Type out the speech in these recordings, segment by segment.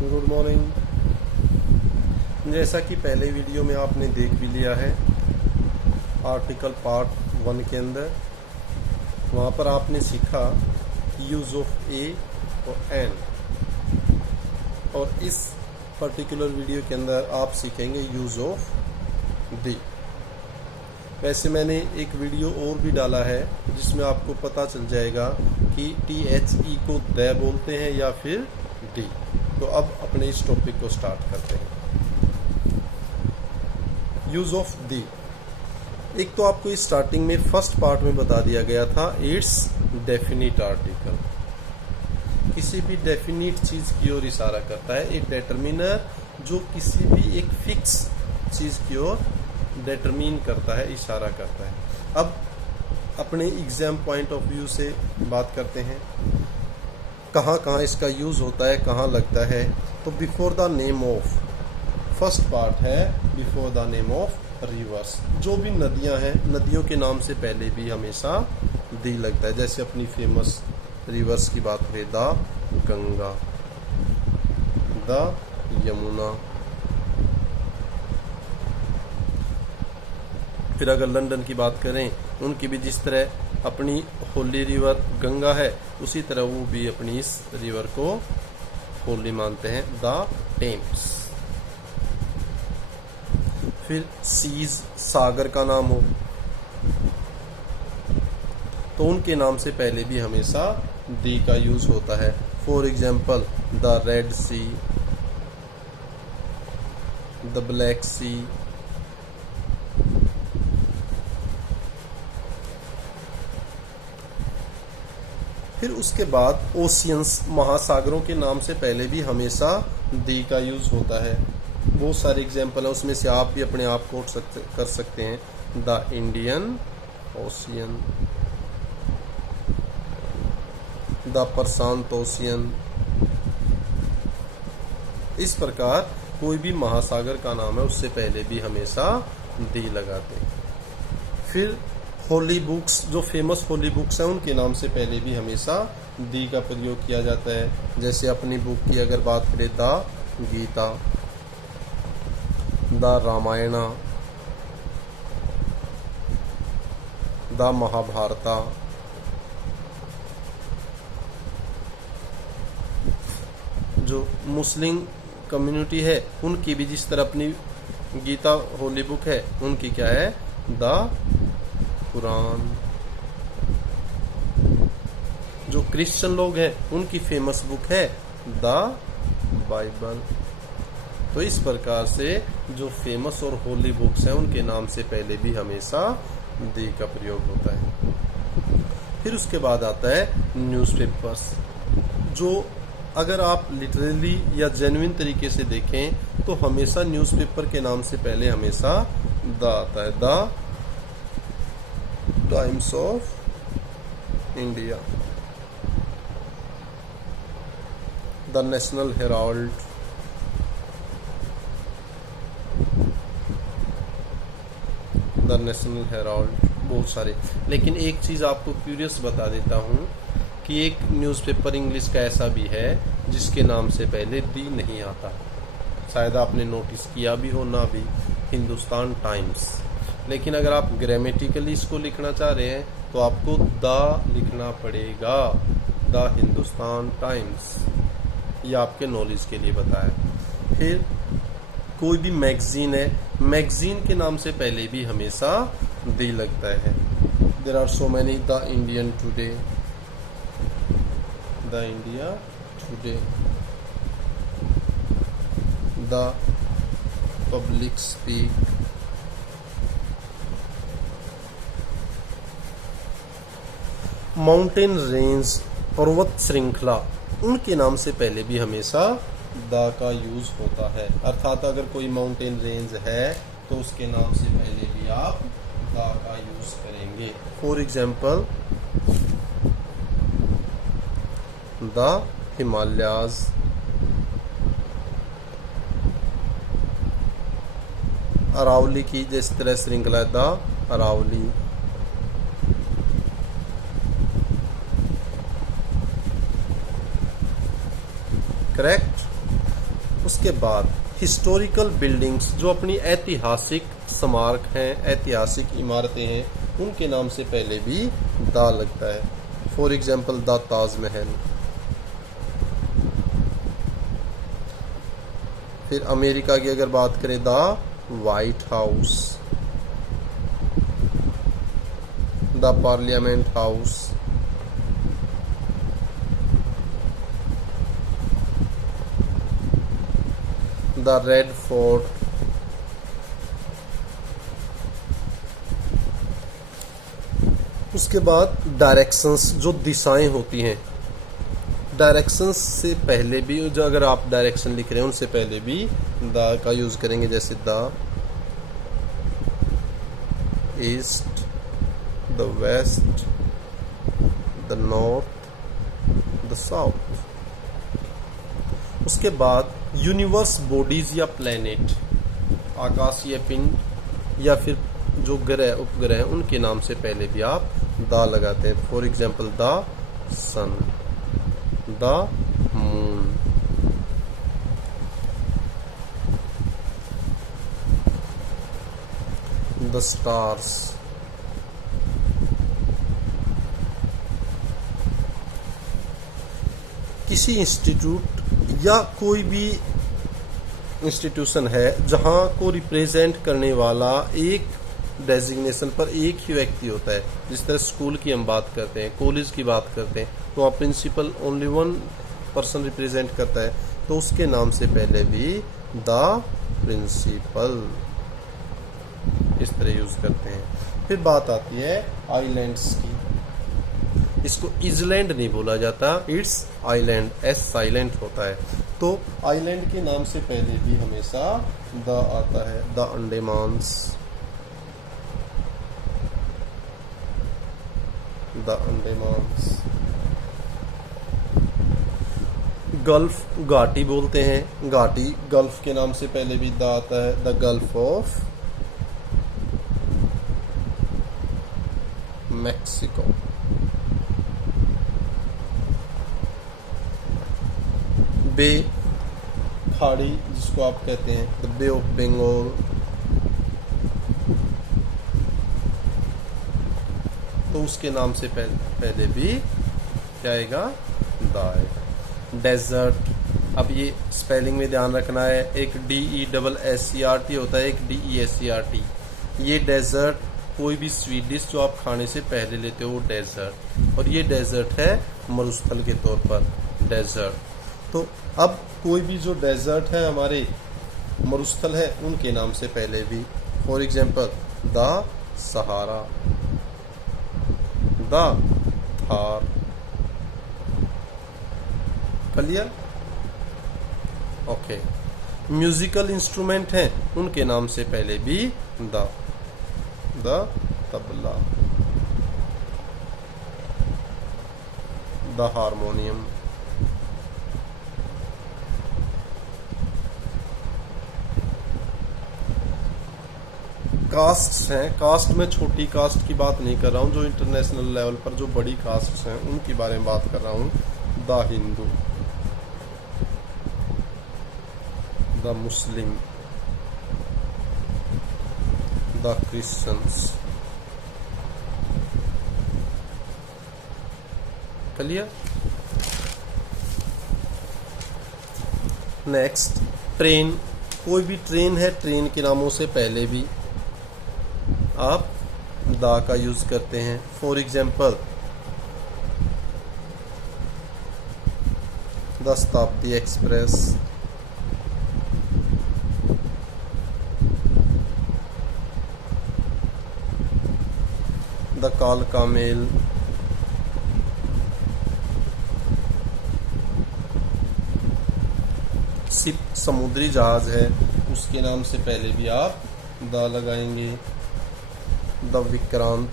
Good morning. जैसा कि पहले वीडियो में आपने देख भी लिया है, आर्टिकल पार्ट 1 के अंदर वहाँ पर आपने सीखा यूज़ ऑफ ए और एन, और इस पर्टिकुलर वीडियो के अंदर आप सीखेंगे यूज़ ऑफ दी। वैसे मैंने एक वीडियो और भी डाला है जिसमें आपको पता चल जाएगा कि THE को द बोलते हैं या फिर डी। तो अब अपने इस टॉपिक को स्टार्ट करते हैं। Use of the. एक तो आपको इस स्टार्टिंग में फर्स्ट पार्ट में बता दिया गया था, इट्स डेफिनिट आर्टिकल। किसी भी डेफिनिट चीज की ओर इशारा करता है, एक डिटरमिनर जो किसी भी एक फिक्स चीज की ओर डिटरमिन करता है, इशारा करता है। अब अपने एग्जाम पॉइंट ऑफ व्यू से बात करते हैं, कहाँ कहाँ इसका यूज होता है, कहाँ लगता है। तो before the name of, first part है before the name of rivers. जो भी नदियां हैं, नदियों के नाम से पहले भी हमेशा दी लगता है। जैसे अपनी फेमस रिवर्स की बात करें, द गंगा, द यमुना। फिर अगर लंदन की बात करें, उनकी भी जिस तरह अपनी होली रिवर गंगा है, उसी तरह वो भी अपनी इस रिवर को होली मानते हैं, द टेम्स। फिर सीज, सागर का नाम हो तो उनके नाम से पहले भी हमेशा दी का यूज होता है। For example the red sea, the black sea, फिर उसके बाद ओशियंस, महासागरों के नाम से पहले भी हमेशा दी का यूज होता है। बहुत सारे एग्जाम्पल है, उसमें से आप भी अपने आप कोट कर सकते हैं। The Indian ocean, the Prashant ocean. इस प्रकार कोई भी महासागर का नाम है, उससे पहले भी हमेशा दी लगाते हैं। फिर होली बुक्स, जो फेमस होली बुक्स हैं, उनके नाम से पहले भी हमेशा दी का प्रयोग किया जाता है। जैसे अपनी बुक की अगर बात करें, the Gita, the Ramayana, the Mahabharata. जो मुस्लिम कम्युनिटी है, उनकी भी जिस तरह अपनी गीता होली बुक है, उनकी क्या है, द कुरान। जो क्रिश्चियन लोग हैं, उनकी फेमस बुक है द बाइबल। तो इस प्रकार से जो फेमस और होली बुक्स हैं, उनके नाम से पहले भी हमेशा दी का प्रयोग होता है। फिर उसके बाद आता है न्यूज़पेपर्स, जो अगर आप लिटरली या जेन्युइन तरीके से देखें तो हमेशा न्यूज़पेपर के नाम से पहले हमेशा द आता है। The times of India, the national Herald, the national Herald, बहुत सारे। लेकिन एक चीज आपको क्यूरियस बता देता हूँ कि एक न्यूज़पेपर इंग्लिश का ऐसा भी है जिसके नाम से पहले दी नहीं आता। शायद आपने नोटिस किया भी हो ना भी, हिंदुस्तान टाइम्स। लेकिन अगर आप ग्रामेटिकली इसको लिखना चाह रहे हैं तो आपको द लिखना पड़ेगा, द हिंदुस्तान टाइम्स। ये आपके नॉलेज के लिए बताया। फिर कोई भी मैगजीन है, मैगजीन के नाम से पहले भी हमेशा दी लगता है। There are so many, the Indian today, the India Today, the public speak, mountain range, पर्वत श्रृंखला, उनके नाम से पहले भी हमेशा द का यूज होता है। अर्थात अगर कोई माउंटेन रेंज है तो उसके नाम से पहले भी आप द का यूज करेंगे। For example the Himalayas, Aravalli की जिस तरह श्रृंखला है, द अरावली। करेक्ट। उसके बाद हिस्टोरिकल बिल्डिंग्स जो अपनी ऐतिहासिक स्मारक हैं, ऐतिहासिक इमारतें हैं, उनके नाम से पहले भी दा लगता है। For example the Taj Mahal. फिर अमेरिका की अगर बात करें the white house, the parliament house, the red fort, उसके बाद डायरेक्शंस जो दिशाएं होती हैं, डायरेक्शंस से पहले भी जो अगर आप डायरेक्शन लिख रहे हैं उनसे पहले भी द का यूज करेंगे, जैसे the east, the west, the north, the south. उसके बाद यूनिवर्स बॉडीज या प्लेनेट, आकाशीय पिंड या फिर जो ग्रह उपग्रह हैं उनके नाम से पहले भी आप द लगाते हैं। For example the sun, the moon, the stars, किसी इंस्टीट्यूट या कोई भी इंस्टीट्यूशन है जहां को रिप्रेजेंट करने वाला एक डेजिग्नेशन पर एक ही व्यक्ति होता है, जिस तरह स्कूल की हम बात करते हैं, कॉलेज की बात करते हैं, तो वहाँ principal only one person represent करता है, तो उसके नाम से पहले भी द प्रिंसिपल इस तरह यूज करते हैं। फिर बात आती है आइलैंड्स की। इसको इजलैंड नहीं बोला जाता, इट्स आइलैंड, एस साइलेंट होता है। तो आइलैंड के नाम से पहले भी हमेशा द आता है। The Andamans, the Andamans. Gulf घाटी बोलते हैं, घाटी, गल्फ के नाम से पहले भी द आता है। The gulf of Mexico. Bay, खाड़ी जिसको आप कहते हैं, द बे ऑफ बंगाल। तो उसके नाम से पहले भी क्या आएगा, द आएगा। डेजर्ट, अब ये स्पेलिंग में ध्यान रखना है, एक DESSERT होता है, एक DESERT। ये डेजर्ट कोई भी स्वीट डिश जो आप खाने से पहले लेते हो वो डेजर्ट, और ये डेजर्ट है मरुस्थल के तौर पर डेजर्ट। तो अब कोई भी जो डेजर्ट है हमारे मरुस्थल है उनके नाम से पहले भी, for example the Sahara, the Thar. Clear? Okay. Musical instrument हैं उनके नाम से पहले भी the tabla, the harmonium. Castes हैं, कास्ट में छोटी कास्ट की बात नहीं कर रहा हूं, जो इंटरनेशनल लेवल पर जो बड़ी कास्ट्स हैं उनके बारे में बात कर रहा हूं। The Hindu, the Muslim, the Christians. Clear? Next, train. कोई भी ट्रेन है, ट्रेन के नामों से पहले भी आप द का यूज करते हैं। फॉर एग्जाम्पल द शताब्दी एक्सप्रेस, द कालका मेल, शिप समुद्री जहाज है उसके नाम से पहले भी आप द लगाएंगे। द विक्रांत,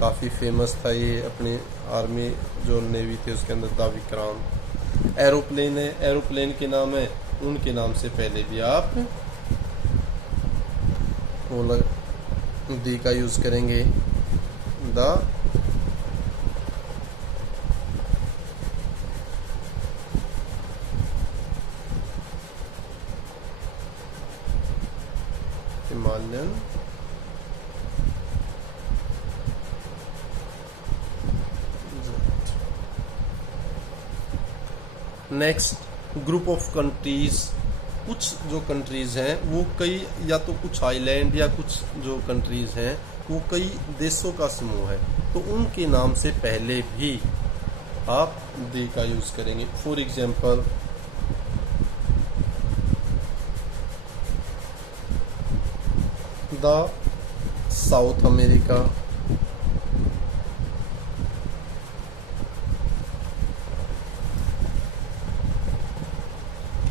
काफ़ी फेमस था ये, अपनी आर्मी जो नेवी थी उसके अंदर द विक्रांत। एरोप्लेन है, एरोप्लेन के नाम है उनके नाम से पहले भी आप दी का यूज करेंगे। The Himalayan next group of countries, कुछ जो कंट्रीज हैं वो कई या तो कुछ आइलैंड या कुछ जो कंट्रीज हैं वो कई देशों का समूह है, तो उनके नाम से पहले भी आप दे का यूज करेंगे। For example the south America,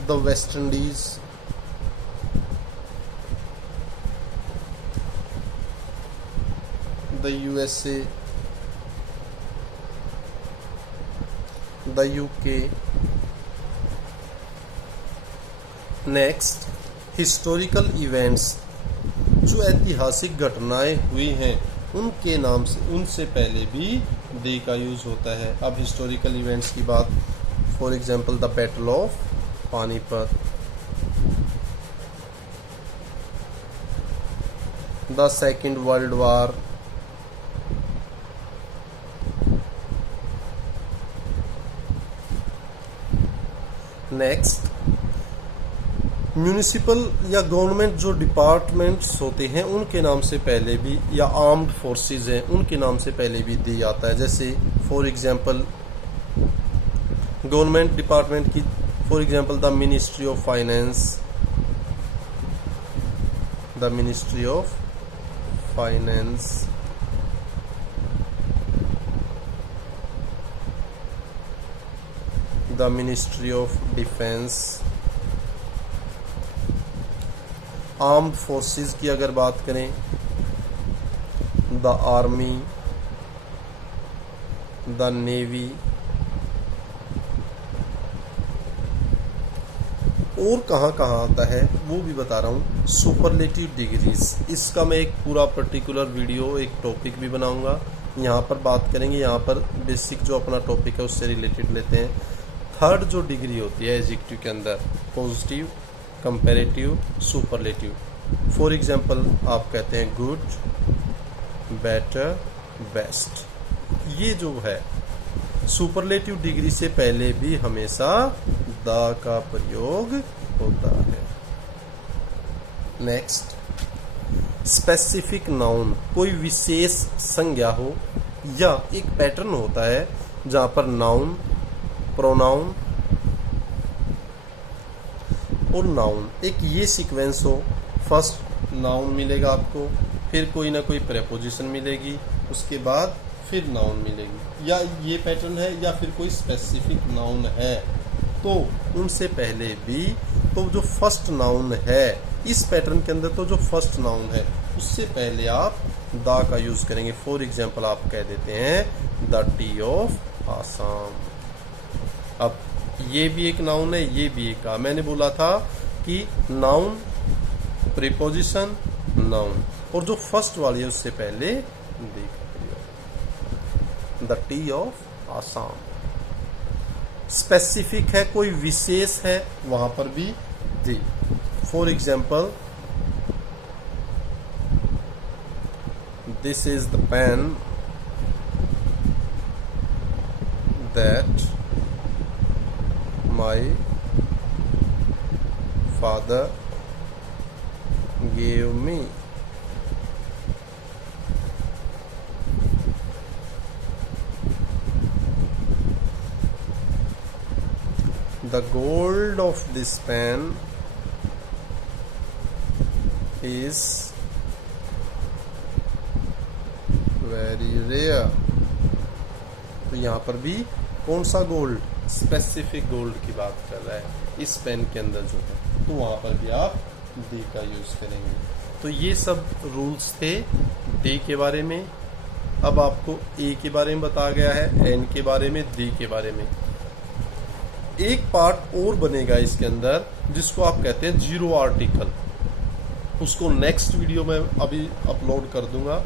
the West Indies, the USA, the UK. Next historical events, जो ऐतिहासिक घटनाएं हुई हैं उनके नाम से, उनसे पहले भी दे का यूज होता है। अब हिस्टोरिकल इवेंट्स की बात, for example the battle of Panipat, the second world war, next municipal या गवर्नमेंट जो डिपार्टमेंट्स होते हैं उनके नाम से पहले भी, या आर्म्ड फोर्सेस हैं उनके नाम से पहले भी दी आता है। जैसे फॉर एग्जांपल गवर्नमेंट डिपार्टमेंट की, for example the ministry of finance, the ministry of finance, the ministry of defence. Armed forces की अगर बात करें, द आर्मी, द नेवी। और कहाँ कहाँ आता है वो भी बता रहा हूँ। सुपरलेटिव डिग्रीज, इसका मैं एक पूरा पर्टिकुलर वीडियो, एक टॉपिक भी बनाऊंगा, यहाँ पर बात करेंगे। यहाँ पर बेसिक जो अपना टॉपिक है उससे रिलेटेड लेते हैं। थर्ड जो डिग्री होती है एडजेक्टिव के अंदर, positive, comparative, superlative. For example आप कहते हैं गुड, बेटर, बेस्ट। ये जो है सुपरलेटिव डिग्री से पहले भी हमेशा द का प्रयोग होता है। नेक्स्ट स्पेसिफिक नाउन, कोई विशेष संज्ञा हो या एक पैटर्न होता है जहां पर नाउन, प्रोनाउन और नाउन एक ये सीक्वेंस हो। फर्स्ट नाउन मिलेगा आपको, फिर कोई ना कोई प्रेपोजिशन मिलेगी, उसके बाद फिर नाउन मिलेगी, या ये पैटर्न है या फिर कोई स्पेसिफिक नाउन है। तो उनसे पहले भी तो जो फर्स्ट नाउन है इस पैटर्न के अंदर, तो जो फर्स्ट नाउन है उससे पहले आप द का यूज करेंगे। फॉर एग्जाम्पल आप कह देते हैं द टी ऑफ आसाम। अब ये भी एक नाउन है, ये भी एक का, मैंने बोला था कि नाउन, प्रीपोजिशन, नाउन, और जो फर्स्ट वाली है उससे पहले the tea of Assam. Specific है, कोई विशेष है, वहां पर भी the. For example this is the pen that my father gave me. The gold of this pen is very rare. तो यहाँ पर भी कौन सा गोल्ड, स्पेसिफिक गोल्ड की बात कर रहा है इस पेन के अंदर जो है, तो वहां पर भी आप डी का यूज करेंगे। तो ये सब रूल्स थे डी के बारे में। अब आपको ए के बारे में बताया गया है, एन के बारे में, डी के बारे में। एक पार्ट और बनेगा इसके अंदर जिसको आप कहते हैं जीरो आर्टिकल। उसको नेक्स्ट वीडियो में अभी अपलोड कर दूंगा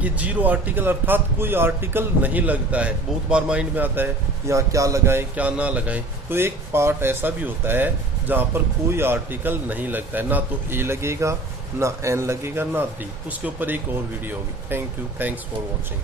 कि जीरो आर्टिकल अर्थात कोई आर्टिकल नहीं लगता है। बहुत बार माइंड में आता है यहाँ क्या लगाएं क्या ना लगाएं, तो एक पार्ट ऐसा भी होता है जहाँ पर कोई आर्टिकल नहीं लगता है, ना तो ए लगेगा, ना एन लगेगा, ना दी। उसके ऊपर एक और वीडियो होगी। Thank you, thanks for watching.